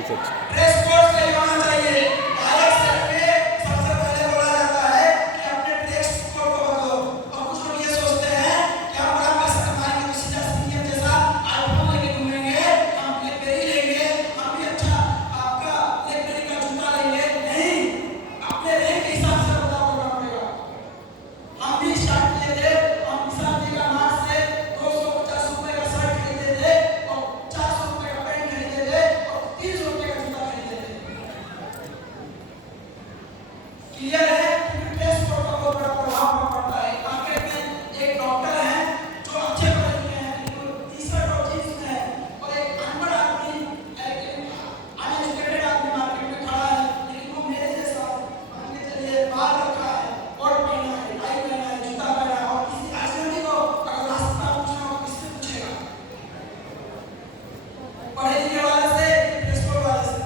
వెళ్ళొచ్చు. Dress code सही होना चाहिए। बाइक सेट पे सबसे पहले बोला जाता है कि अपने ड्रेस कोड को बदलो। और कुछ लोग ये सोचते हैं कि हम बड़ा पैसा कमाएंगे तो सीधा सीनियर जैसा आईफोन लेके घूमेंगे, हम ब्लैकबेरी लेंगे, हम भी अच्छा आपका ब्लैकबेरी का जूता लेंगे। नहीं, अपने रैंक के हिसाब से बदलाव करना पड़ेगा। हम भी स्टार्ट किए थे, हम किसान जी का मार्च से 250 रुपए का शर्ट खरीदे थे और 400 रुपए का पैंट खरीदे थे और 30 रुपए का जूता खरीदे थे। क्लियर है? ड्रेस कोड का बहुत बड़ा प्रभाव पड़ता है। मार्केट में एक डॉक्टर है जो अच्छे पढ़े लिखे हैं, लेकिन टी-शर्ट और जींस में है, और एक अनपढ़ आदमी, अनएजुकेटेड आदमी मार्केट में खड़ा है, लेकिन वो मेरे जैसा मान के चलिए बाल रखा है, कोट पहना है, टाई पहना है, जूता पहना है, और किसी अजनबी को अगर रास्ता पूछना हो किससे पूछेगा? पढ़े लिखे वाले से, ड्रेस कोड वाले से?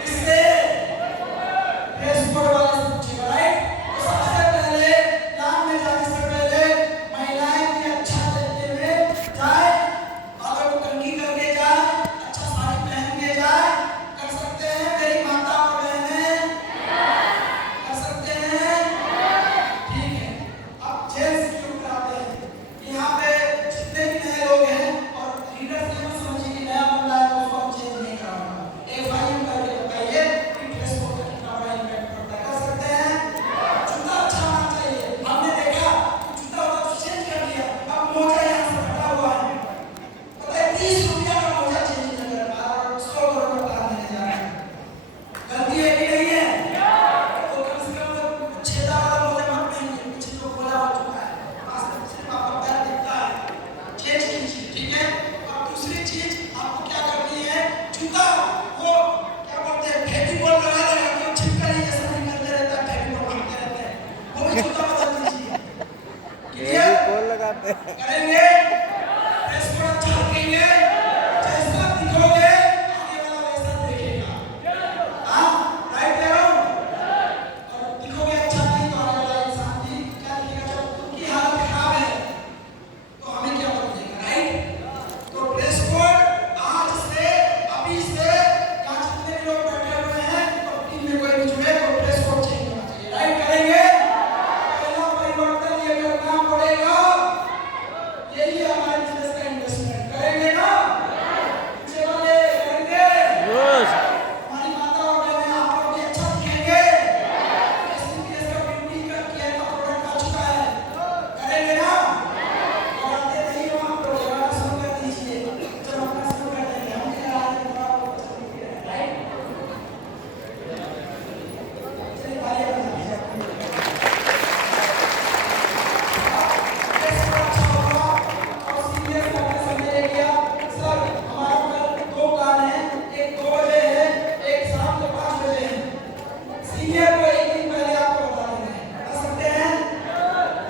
किससे? ड्रेस कोड वाले से पूछेगा, राइट? तो सबसे पहले काम में जाने से पहले महिलाएं भी अच्छा तरीके में जाए, बालों को कंघी करके जाए, अच्छा साड़ी पहन के जाए। कर सकते हैं मेरी माता और बहनें? कर सकते हैं? ठीक है। अब जेंट्स के ऊपर आते हैं। यहाँ पे जितने भी नए लोग हैं, और लीडर से मत समझिए कि नया बंदा है तो उसको हम चेंज नहीं कराऊंगा। FIM करके बताइए कि ड्रेस कोड का कितना बड़ा इम्पैक्ट पड़ता है। कर सकते हैं? जूता अच्छा होना चाहिए। हमने देखा कि जूता होता तो चेंज कर दिया, अब मोजा यहाँ से फटा हुआ है। पता है 30 रुपया का मोजा चेंज नहीं कर पा रहा और 100 करोड़ का प्लान देने जा रहा है। गलती है कि नहीं है? तो कम से कम छेदा वाला मोजा मत पहनिए, पीछे जो खोला हो चुका है, पास में सिर्फ आपका पैर दिखता है, चेंज कीजिए, ठीक है? अब दूसरी चीज आपको क्या करनी है, जूता वो क्या बोलते हैं, फेविकॉल लगा देगा कि वो छिपकली जैसा निकलते रहता है, फेविकॉल मारते रहते हैं, वो भी जूता बदल दीजिए। क्लियर? कौन लगाते हैं? करेंगे? ड्रेस कोड अच्छा रखेंगे, जैसा दिखोगे आगे वाला वैसा देखेगा। हाँ, राइट कह रहा हूँ? और दिखोगे अच्छा नहीं तो आगे वाला इंसान भी क्या दिखेगा, जब उनकी हालत खराब है तो हमें क्या बदलेगा, राइट? तो ड्रेस कोड आज से, अभी से, यहाँ जितने भी लोग बैठे हुए हैं और टीम में कोई भी जुड़े तो ड्रेस कोड चेंज होना चाहिए, राइट? करेंगे? पहला परिवर्तन ये करना पड़ेगा। यही है हमारे बिजनेस का इन्वेस्टमेंट। करेंगे ना? पीछे वाले करेंगे? हमारी माता और बहनें आप लोग भी अच्छा दिखेंगे। SCPS का ब्यूटी का केयर का प्रोडक्ट आ चुका है। करेंगे ना? और आते नहीं हो आप लोग, लगाना शुरू कर दीजिए। जब अपना शुरू कर देंगे हम भी लगा देंगे तो आप लोग अच्छा दिखेंगे, राइट? चलिए तालियां बजा दीजिए अपने लिए। ड्रेस कोड अच्छा होगा और सीनियर को अपने संग ले लिया। सर हमारा कल 2 प्लान है, एक 2 बजे है, एक शाम को 5 बजे है। सीनियर को एक दिन पहले आपको बता देंगे, बता सकते हैं?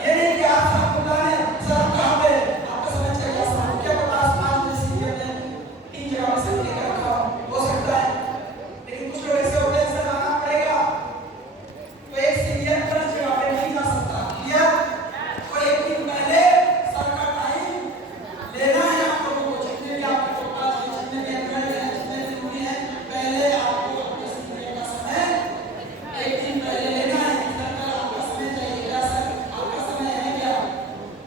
ये नहीं कि आज आपको प्लान है, सर आप कहाँ पे हैं? आपको समझ चाहिए सर, क्या पता आज 5 बजे सीनियर ने 3 जगह पे सेट लेकर रखा हो सकता है। लेकिन कुछ लोग ऐसे होते हैं सर आना पड़ेगा, तो एक सीनियर 10 जगह पे नहीं जा सकता। क्लियर? तो एक दिन पहले सर का टाइम लेना है आप लोगों को, जितने भी आपके फोकस हैं, जितने भी एम्प्लॉय हैं, जितने जरूरी हैं, पहले आपको अपने सीनियर का समय एक दिन पहले लेना है। सर कल आपका समय चाहिए क्या? सर आपका समय है क्या?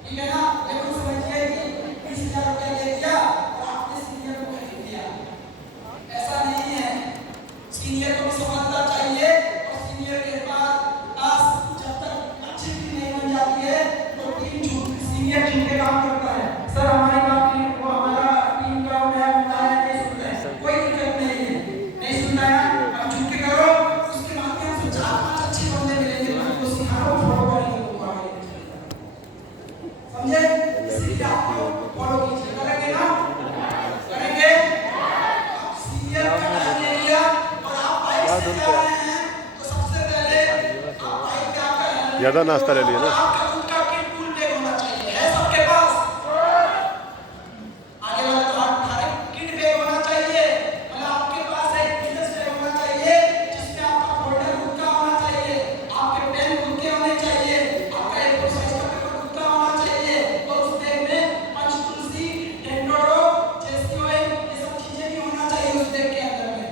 ठीक है ना? ये कुछ समझिए कि 20,000 रुपया दे दिया और आपने सीनियर को खरीद लिया, ऐसा नहीं है। सीनियर को भी समझना चाहिए और सीनियर के पास जब तक अच्छी टीम नहीं बन जाती है तो टीम सीनियर टीम पे काम करता है। सर हमारी बात नहीं, वो हमारा टीम का नया बंदा है, नहीं सुनता है, कोई दिक्कत नहीं है, नहीं सुनता है, हम झुक के करो, उसके माध्यम से 4-5 अच्छे बंदे मिलेंगे तो उनको सिखाओ, फॉलो करेंगे, लोग आगे चलेगा। समझे? इसलिए आपको फॉलो कीजिए। करेंगे ना? करेंगे? आप सीनियर का टाइम ले लिया और आप बाइक से जा रहे हैं तो सबसे पहले आप बाइक पे आपका हेलमेट ज़्यादा नाश्ता ले लिया ना? आपका खुद का किट टूल बैग होना चाहिए, है सबके पास? आगे वाले तो हाथ उठा रहे, किट बैग होना चाहिए, मतलब आपके पास एक बिजनेस बैग होना चाहिए जिसमें आपका फोल्डर खुद का होना चाहिए, आपके पेन खुद के होने चाहिए, आपका एक साइज का पेपर खुद का होना चाहिए, और उस बैग में पंचतुलसी, डेंडोरो, जेसी ऑयल, ये सब चीजें भी होना चाहिए उस बैग के अंदर में।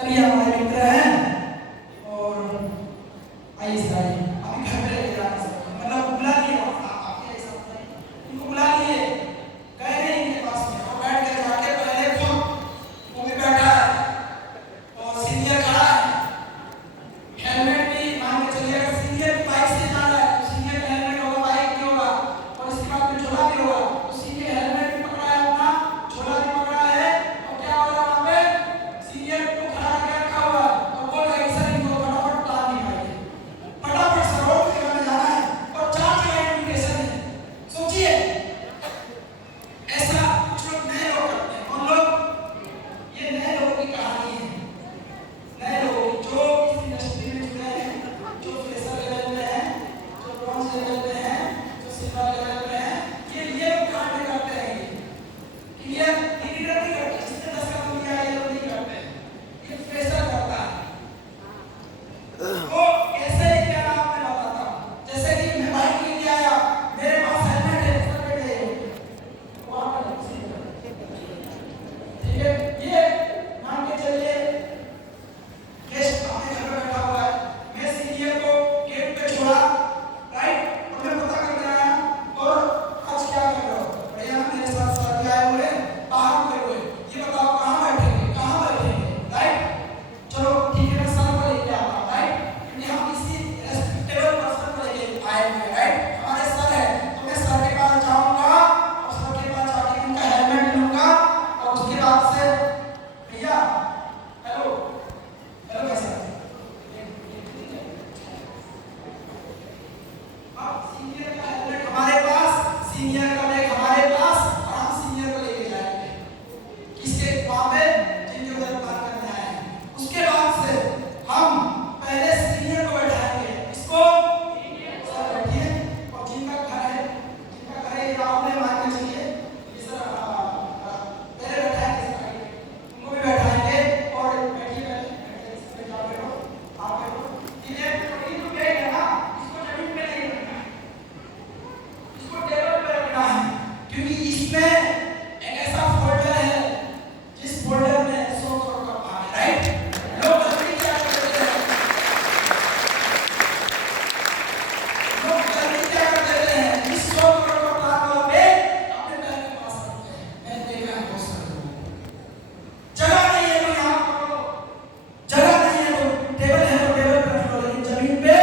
चलिए हमारे मित्र हैं और आइए सर अभी घर पे लेके जाना सर मतलब बुला लिए आपके ऐसा इनको बुला लिए गए नहीं इनके पास में और बैठ कर जाके पहले खुद वो भी बैठा है और सीनियर खड़ा है हेलमेट भी मान के चलिए अगर सीनियर बाइक से जा रहा है तो सीनियर का हेलमेट होगा बाइक भी होगा और इसके बाद में झोला भी होगा तो सीनियर हेलमेट भी पकड़ा है अपना झोला भी पकड़ा है और क्या हो रहा है वहाँ पे सीनियर को खड़ा करके रखा हुआ है और बोल रहा है सर इनको फटाफट उतार नहीं पाएंगे फटाफट सर रोड पे हमें जाना है और 4 जगह इन्विटेशन है सोचिए ऐसा कुछ लोग नए लोग करते हैं उन लोग ये नए लोगों की कहानी है नए लोग जो इस इंडस्ट्री में जुड़े हैं जो फ्रेशर लेवल में हैं जो ब्रॉन्ज लेवल में हैं जो सिल्वर लेवल में हैं ये लोग काम करते हैं कि ये एडिटर नहीं करते जिसने 10 का लिया है ये लोग नहीं करते ये फ्रेशर करता है तो कैसे क्या नाम मैं बताता हूँ जैसे कि मैं बाइक लेके आया मेरे पास हेलमेट है सर पे वहाँ पर ठीक है ये मान के चलिए गेस्ट अपने घर में बैठा हुआ है मैं सीनियर को गेट पे छोड़ा राइट और मैं पता करने आया और आज क्या कर रहे हो भैया मेरे साथ सर भी आए हुए हैं बाहर खड़े हुए ये बताओ कहाँ बैठेंगे राइट चलो ठीक है मैं सर को लेके आता हूँ राइट क्योंकि हम किसी रेस्पेक्टेबल पर्सन को लेके आए हुए हैं राइट हमारे सर है तो मैं सर के पास जाऊंगा और सर के पास जाके उनका हेलमेट लूंगा और उसके बाद से भैया हेलो हेलो कैसा अब सीनियर का हेलमेट हमारे पास सीनियर का बैग हमारे पास और हम सीनियर को लेके जाएंगे किसके वहां पे जिनके उधर बात करने आए हैं उसके बाद से हम पहले सीनियर को बैठाएंगे इसको सर बैठिए और जिनका घर है ये आपने मान के चलिए ये सर पहले बैठाएंगे सर उनको भी बैठाएंगे और बैठिए पहले इस पे जाओ बैठो आप बैठो ये जो बैग है ना इसको जमीन पे नहीं रखना है इसको टेबल पे रखना है क्योंकि इसमें एक ऐसा फोल्डर है जिस फोल्डर में 100 करोड़ का भाग है राइट लोग गलती क्या करते हैं इस 100 करोड़ का भाग वाला बैग अपने बैग के पास रखते हैं मैंने देखा है बहुत सारे लोगों को जगह नहीं है तो यहाँ करो जगह नहीं है तो टेबल है तो टेबल पे रख लो लेकिन जमीन पे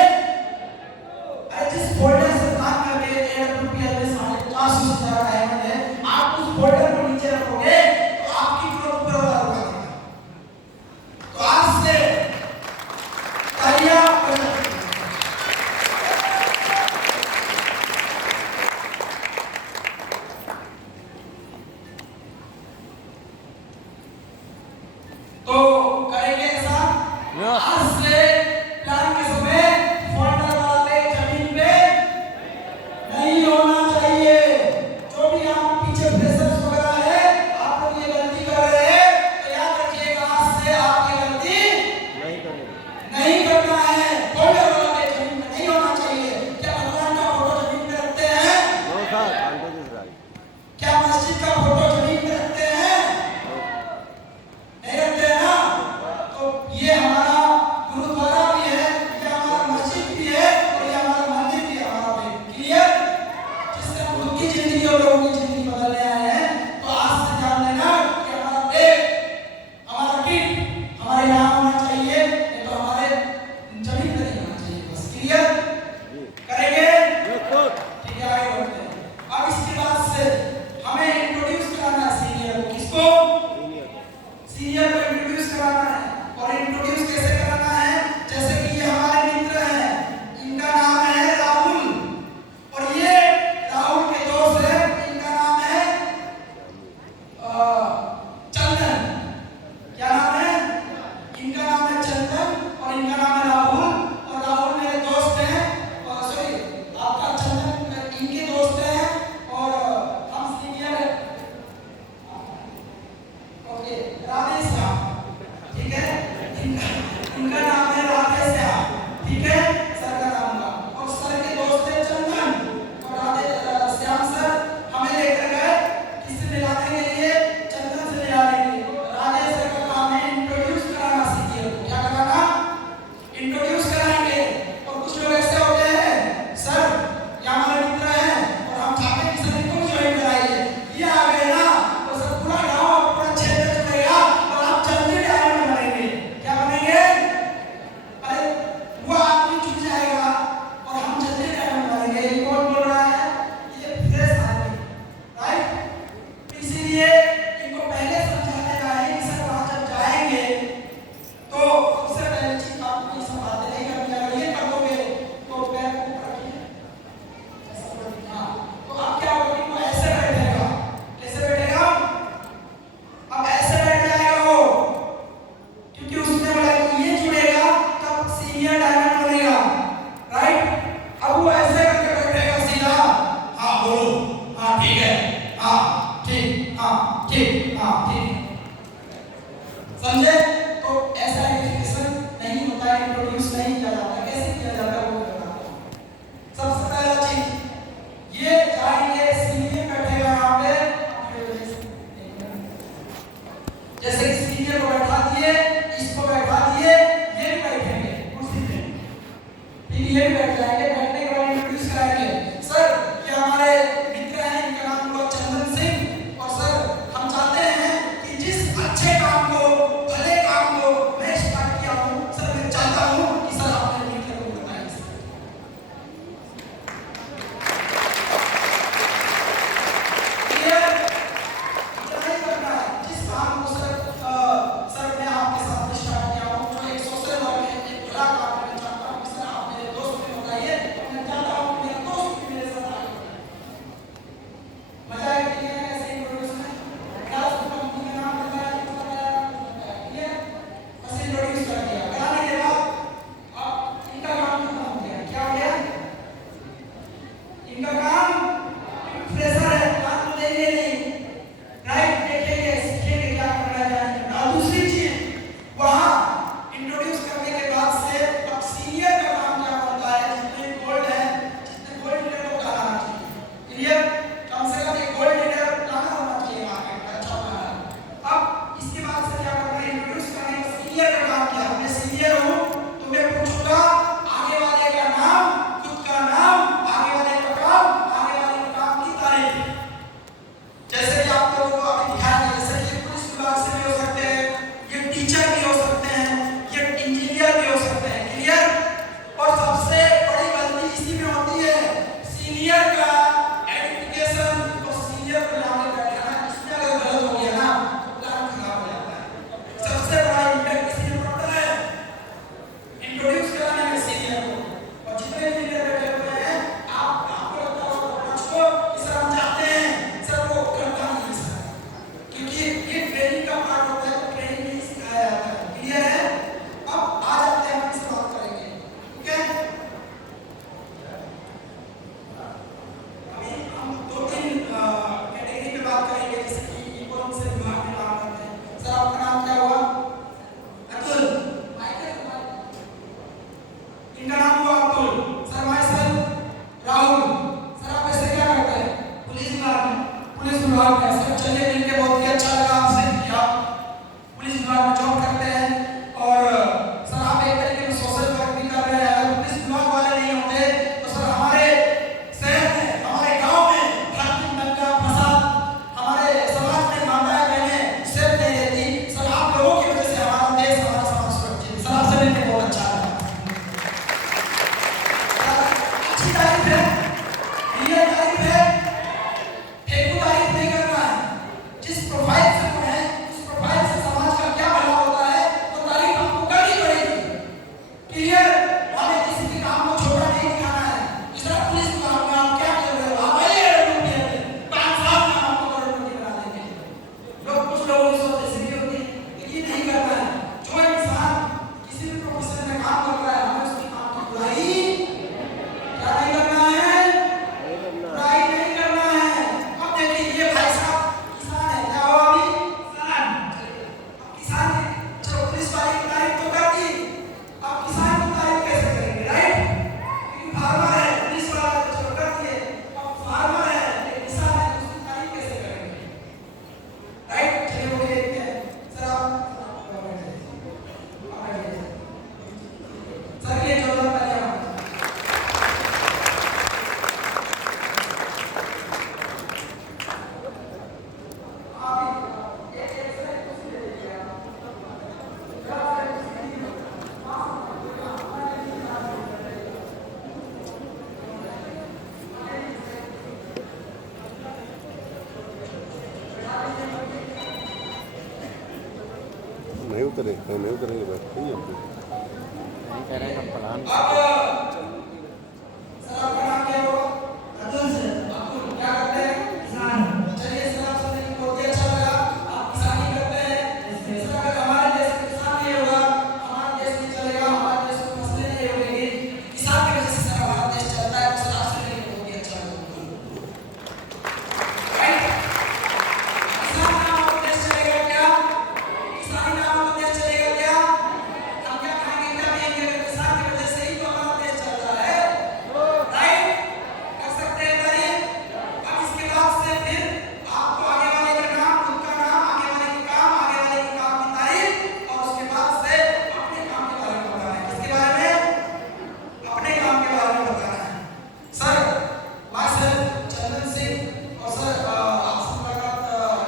अरे जिस फोल्डर से काम करके AWPL में 450 से ज्यादा डायमंड है आप उस फोल्डर को नीचे रखोगे तो आपकी ग्रोथ ऊपर होगा तो आज से तालियां बजाओ तो करेंगे ऐसा आज से प्लान के समय फोल्डर वाला बैग जमीन पे नहीं होना चाहिए जो भी आप पीछे फ्रेशर्स वगैरह है आप लोग ये गलती कर रहे हैं तो याद रखिएगा आज से आप ये गलती नहीं करना है फोल्डर वाला बैग जमीन पे नहीं होना चाहिए क्या भगवान का फोटो जमीन पे रखते हैं क्या मस्जिद का फोटो जमीन पे रखते हैं नहीं रखते हैं ना तो ये हमारा उतरे नहीं उतरेंगे बैठते ही हम नहीं कह रहे हैं हम प्लान अब सर आपका नाम क्या होगा? अब्दुल सर। अब्दुल क्या करते हैं? किसान। चलिए सर आपसे मिलकर बहुत ही अच्छा लगा। आप किसानी करते हैं। सर अगर हमारे देश में किसान नहीं होगा, हमारा देश नहीं चलेगा, हमारे देश में फसलें नहीं होंगी। किसान की वजह से सर हमारा देश चलता है। सर आपसे मिलकर बहुत ही अच्छा लगा। राइट? किसान ना हो तो देश चलेगा क्या? किसान ना हो तो देश चलेगा क्या? हम क्या खाएंगे क्या पिएंगे? अगर किसान की वजह से ही तो हमारा देश चल रहा है। राइट? कर सकते हैं तारीफ। अब इसके बाद से फिर आपको आगे वाले का नाम, उनका नाम, आगे वाले के काम, आगे वाले के काम की तारीफ और उसके बाद से अपने काम के बारे में बताना है। किसके बारे में? अपने काम के बारे में बताना है। Sir my self Chandan Singh और सर आपसे मुलाकात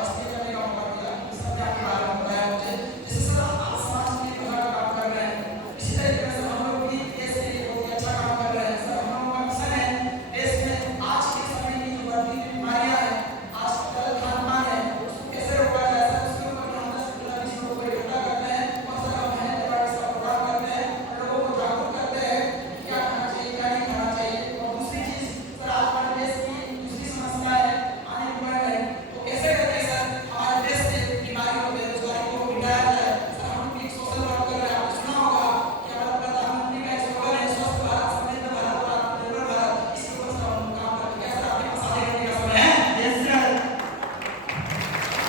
इसलिए करने का मौका मिला कि सर ने आपके बारे में बताया मुझे। जैसे सर आप समाज के लिए बहुत काम कर रहे हैं, इसी तरीके से हम लोग भी देश के लिए बहुत ही अच्छा काम कर रहे हैं। सर हम लोगों का मिशन है देश में आज के समय की जो बढ़ती हुई बीमारियां हैं, आज का गलत खान-पान है, उसको कैसे रोका जाए सर, उसके ऊपर हम 10-15 लोगों को इकट्ठा करते हैं और सर हम हेल्थ अवेयरनेस का प्रोग्राम करते हैं और लोगों को जागरूक करते हैं कि क्या खाना चाहिए, क्या नहीं खाना चाहिए। और दूसरी चीज सर आज हमारे देश की दूसरी समस्या है अनएम्प्लॉयमेंट। तो कैसे करके सर हमारे देश से बीमारी और बेरोजगारी को मिटाया जाए। सर हम भी सोशल वर्क कर रहे हैं। आपने सुना होगा कि हमारा प्रधानमंत्री का स्लोगन है स्वस्थ भारत, समृद्ध भारत और आत्मनिर्भर भारत। इसके ऊपर सर हम काम करते हैं। सर आपके पास आगे करने का समय है? Yes sir.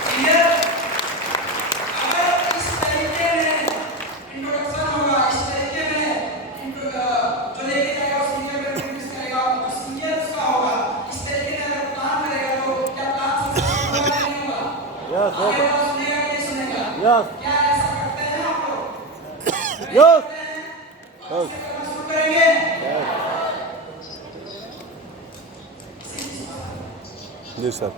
क्लियर? अगर इस तरीके में इंट्रोडक्शन होगा, इस तरीके में जो लेके जाएगा उस सीनियर पे इंट्रोड्यूस करेगा, जो सीनियर उसका होगा, इस तरीके में अगर प्लान करेगा तो क्या प्लान सक्सेसफुल होगा या नहीं होगा? यस आगे वाला सुनेगा कि नहीं सुनेगा? यस क्या ऐसा करते हैं आप लोग? यस करते हैं? और इससे करना शुरू करेंगे? जी सर।